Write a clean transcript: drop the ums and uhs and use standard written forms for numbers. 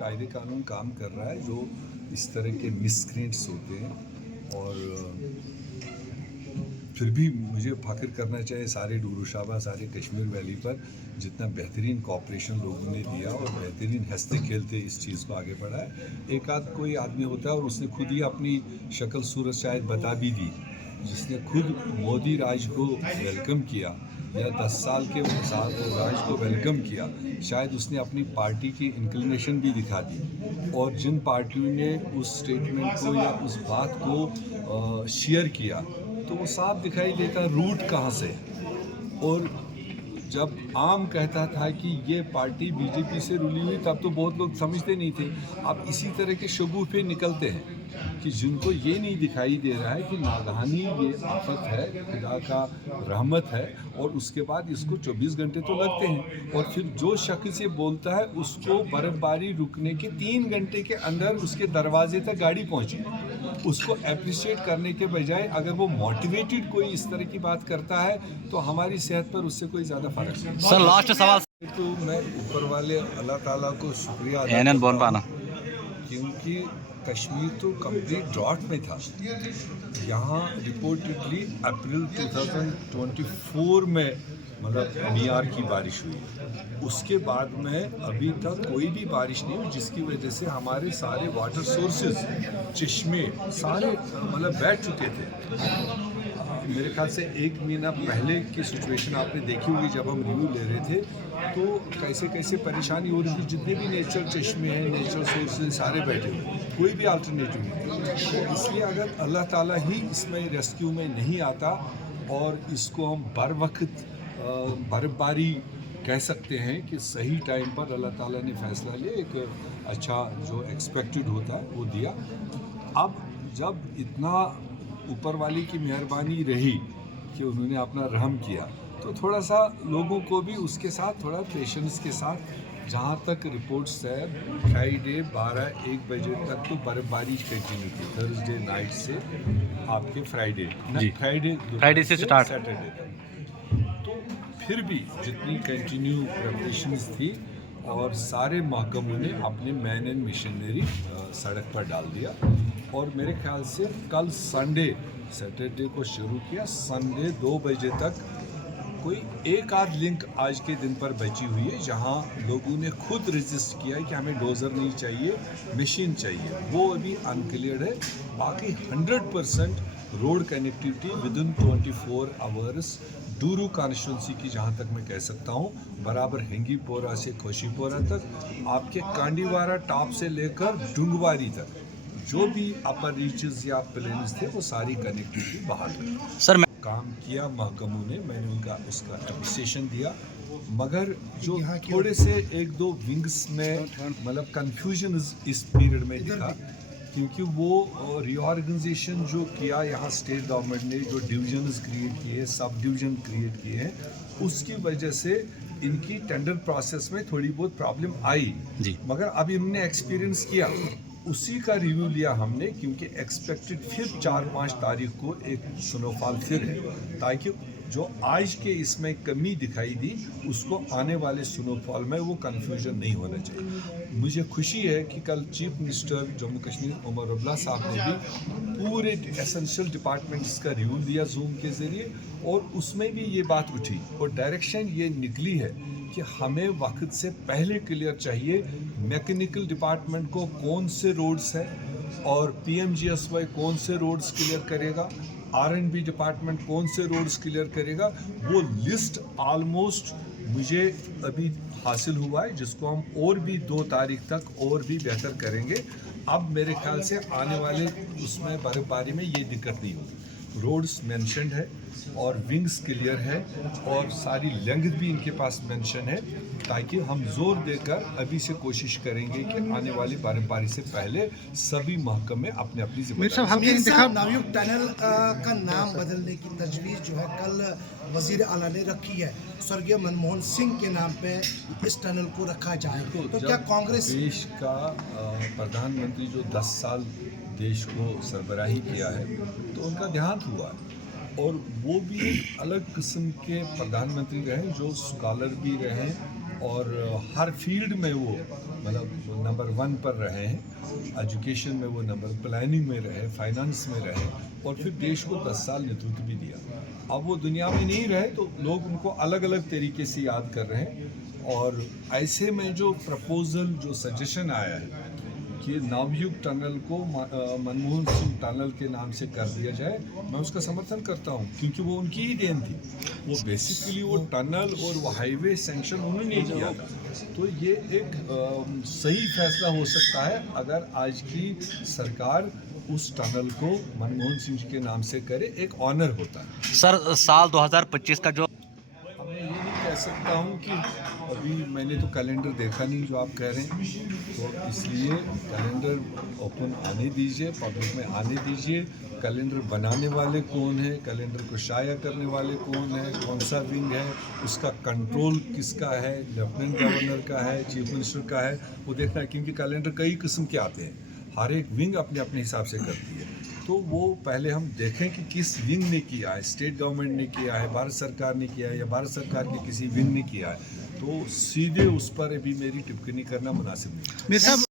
कायदे कानून काम कर रहा है जो इस तरह के मिसक्रिएंट्स होते हैं। और फिर भी मुझे फ़ख्र करना चाहिए सारे डूरूशाबा सारे कश्मीर वैली पर, जितना बेहतरीन कॉपरेशन लोगों ने दिया और बेहतरीन हंसते खेलते इस चीज़ को आगे बढ़ाया। एक आध कोई आदमी होता है और उसने खुद ही अपनी शक्ल सूरत शायद बता भी दी, जिसने खुद मोदी राज को वेलकम किया या 10 साल के राज को वेलकम किया, शायद उसने अपनी पार्टी की इंक्लिनेशन भी दिखा दी। और जिन पार्टियों ने उस स्टेटमेंट को या उस बात को शेयर किया तो वो साफ दिखाई देता रूट कहाँ से। और जब आम कहता था कि ये पार्टी बीजेपी से रुली हुई, तब तो बहुत लोग समझते नहीं थे। अब इसी तरह के शगुफे निकलते हैं कि जिनको ये नहीं दिखाई दे रहा है कि नागहानी ये आफत है, खुदा का रहमत है, और उसके बाद इसको 24 घंटे तो लगते हैं। और फिर जो शख्स ये बोलता है उसको बर्फबारी रुकने के 3 घंटे के अंदर उसके दरवाजे तक गाड़ी पहुंची, उसको अप्रिशिएट करने के बजाय अगर वो मोटिवेटेड कोई इस तरह की बात करता है तो हमारी सेहत पर उससे कोई ज़्यादा फर्क नहीं। सर लास्ट सवाल। तो मैं ऊपर वाले अल्लाह ताला को शुक्रिया अदा करता हूं, क्योंकि कश्मीर तो कंप्लीट ड्रॉट में था। यहाँ रिपोर्टेडली अप्रैल 2024 में मतलब मियार की बारिश हुई, उसके बाद में अभी तक कोई भी बारिश नहीं हुई, जिसकी वजह से हमारे सारे वाटर सोर्सेज चश्मे सारे मतलब बैठ चुके थे। मेरे ख्याल से 1 महीना पहले की सिचुएशन आपने देखी होगी जब हम रिव्यू ले रहे थे, तो कैसे कैसे परेशानी हो रही थी। जितने भी नेचर चश्मे हैं, नेचर सोर्सेज सारे बैठे हुए, कोई भी अल्टरनेटिव नहीं। तो इसलिए अगर अल्लाह ताला ही इसमें रेस्क्यू में नहीं आता और इसको हम बर वक्त बर्फबारी कह सकते हैं कि सही टाइम पर अल्लाह ताला ने फैसला लिया, एक अच्छा जो एक्सपेक्टेड होता है वो दिया। अब जब इतना ऊपर वाली की मेहरबानी रही कि उन्होंने अपना रहम किया, तो थोड़ा सा लोगों को भी उसके साथ थोड़ा पेशेंस के साथ, जहाँ तक रिपोर्ट्स है फ्राइडे 12-1 बजे तक तो बर्फबारी कंटिन्यू थी, थर्सडे नाइट से आपके फ्राइडे से स्टार्ट सैटरडे तक। तो फिर भी जितनी कंटिन्यू प्रिपरेशंस थी और सारे महकमों ने अपने मैन एंड मशीनरी सड़क पर डाल दिया। और मेरे ख्याल से कल संडे सैटरडे को शुरू किया, संडे 2 बजे तक कोई एक आध लिंक आज के दिन पर बची हुई है जहां लोगों ने खुद रजिस्ट किया है कि हमें डोजर नहीं चाहिए, मशीन चाहिए, वो अभी अनक्लियर्ड है। बाकी 100% road connectivity within 24 hours Dooru constituency की, जहां तक मैं कह सकता हूं, बराबर हिंगीपोरा से खोशीपोरा तक, आपके कांडीवारा टॉप से लेकर डुंगवारी तक जो भी अपर रीचेस या प्लेन्स थे वो सारी कनेक्टिविटी बहाल है। सर काम किया महकमों ने, मैंने उनका उसका अप्रिसिएशन दिया, मगर जो थोड़े से 1-2 विंग्स में मतलब कन्फ्यूजन इस पीरियड में दिखा, क्योंकि वो रीऑर्गेनाइजेशन जो किया यहाँ स्टेट गवर्नमेंट ने, जो डिवीजन्स क्रिएट किए, सब डिवीजन क्रिएट किए हैं, उसकी वजह से इनकी टेंडर प्रोसेस में थोड़ी बहुत प्रॉब्लम आई जी। मगर अब इन्होंने एक्सपीरियंस किया, उसी का रिव्यू लिया हमने, क्योंकि एक्सपेक्टेड फिर 4-5 तारीख को एक स्नोफॉल फिर है, ताकि जो आज के इसमें कमी दिखाई दी उसको आने वाले स्नोफॉल में वो कन्फ्यूजन नहीं होना चाहिए। मुझे खुशी है कि कल चीफ मिनिस्टर जम्मू कश्मीर उमर अब्दुल्ला साहब ने भी पूरे एसेंशियल डिपार्टमेंट्स का रिव्यू दिया जूम के ज़रिए, और उसमें भी ये बात उठी और डायरेक्शन ये निकली है कि हमें वक्त से पहले क्लियर चाहिए मैकेनिकल डिपार्टमेंट को कौन से रोड्स है और PMGSY कौन से रोड्स क्लियर करेगा, R&B डिपार्टमेंट कौन से रोड्स क्लियर करेगा। वो लिस्ट ऑलमोस्ट मुझे अभी हासिल हुआ है, जिसको हम और भी 2 तारीख तक और भी बेहतर करेंगे। अब मेरे ख्याल से आने वाले उसमें बर्फबारी में ये दिक्कत नहीं होगी। रोड्स मेंशन्ड है और विंग्स क्लियर है और सारी लेंथ भी इनके पास मेंशन है, ताकि हम जोर देकर अभी से कोशिश करेंगे कि आने वाली बर्फबारी से पहले सभी महकमे अपने अपनी जिम्मेदारी। नाविक टनल का नाम बदलने की तजवीज़ जो है कल वजीर आला ने रखी है, स्वर्गीय मनमोहन सिंह के नाम पे इस टनल को रखा जाए, तो क्या कांग्रेस देश का प्रधानमंत्री जो 10 साल देश को सरबराही किया है, तो उनका देहांत हुआ है, और वो भी एक अलग किस्म के प्रधानमंत्री रहे जो स्कॉलर भी रहे और हर फील्ड में वो मतलब नंबर 1 पर रहे हैं, एजुकेशन में वो नंबर, प्लानिंग में रहे, फाइनेंस में रहे, और फिर देश को 10 साल नेतृत्व भी दिया। अब वो दुनिया में नहीं रहे तो लोग उनको अलग अलग तरीके से याद कर रहे हैं। और ऐसे में जो प्रपोजल, जो सजेशन आया है कि नवयुग टनल को मनमोहन सिंह टनल के नाम से कर दिया जाए, मैं उसका समर्थन करता हूं, क्योंकि वो उनकी ही देन थी। वो बेसिकली वो टनल और वो हाईवे सैंक्शन उन्होंने किया था। तो ये एक सही फैसला हो सकता है अगर आज की सरकार उस टनल को मनमोहन सिंह के नाम से करे, एक ऑनर होता है। सर साल 2025 का जो अब मैं ये नहीं कह सकता हूँ कि अभी मैंने तो कैलेंडर देखा नहीं जो आप कह रहे हैं, तो इसलिए कैलेंडर ओपन आने दीजिए, पब्लिक में आने दीजिए। कैलेंडर बनाने वाले कौन है, कैलेंडर को शाया करने वाले कौन है, कौन सा विंग है, उसका कंट्रोल किसका है, लेफ्टिनेंट गवर्नर का है, चीफ मिनिस्टर का है, वो देखना है। क्योंकि कैलेंडर कई किस्म के आते हैं, हर एक विंग अपने अपने हिसाब से करती है। तो वो पहले हम देखें कि किस विंग ने किया है, स्टेट गवर्नमेंट ने किया है, भारत सरकार ने किया है, या भारत सरकार के किसी विंग ने किया है, तो सीधे उस पर अभी मेरी टिप्पणी करना मुनासिब नहीं है।